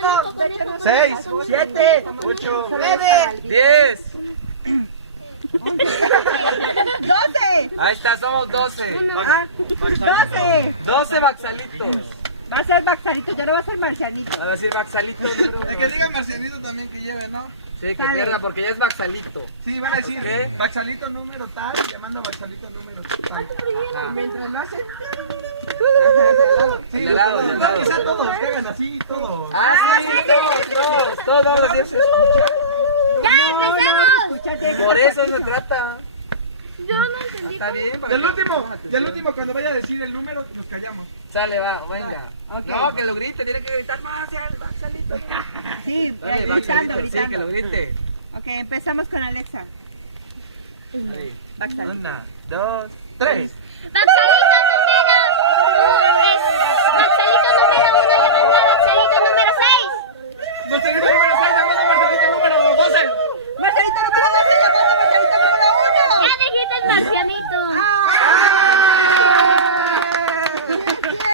chicos. 6, 7, 8, 9, 10. 12. Ahí está, somos 12. 12. 12 Baxalitos. Va a ser Baxalito, ya no va a ser Marcianito. Va a decir Baxalito número El 1. que diga Marcianito también que lleve, ¿no? Sí, que Sale. pierda porque ya es Baxalito. Sí, van a decir ¿Qué? Baxalito número tal, llamando a Baxalito número tal. Ah. Mientras lo hacen. Sí, El de lado, el de no, lado. quizá todos, que hagan así, todos. Ah, sí, todos vamos a decir. ¡Ya empezamos! Por eso se trata. Yo no entendí. Está bien. Y el último, cuando vaya a decir el número, nos callamos. Sale, va, venga. Ok. No, que lo grite, tiene que gritar más, era el Baxalito. Sí, Dale, gritando, Baxalito, sí, gritando. que lo grite. Ok, empezamos con Alexa. Ahí. Baxalito. 1, 2, 3. ¡Baxalito!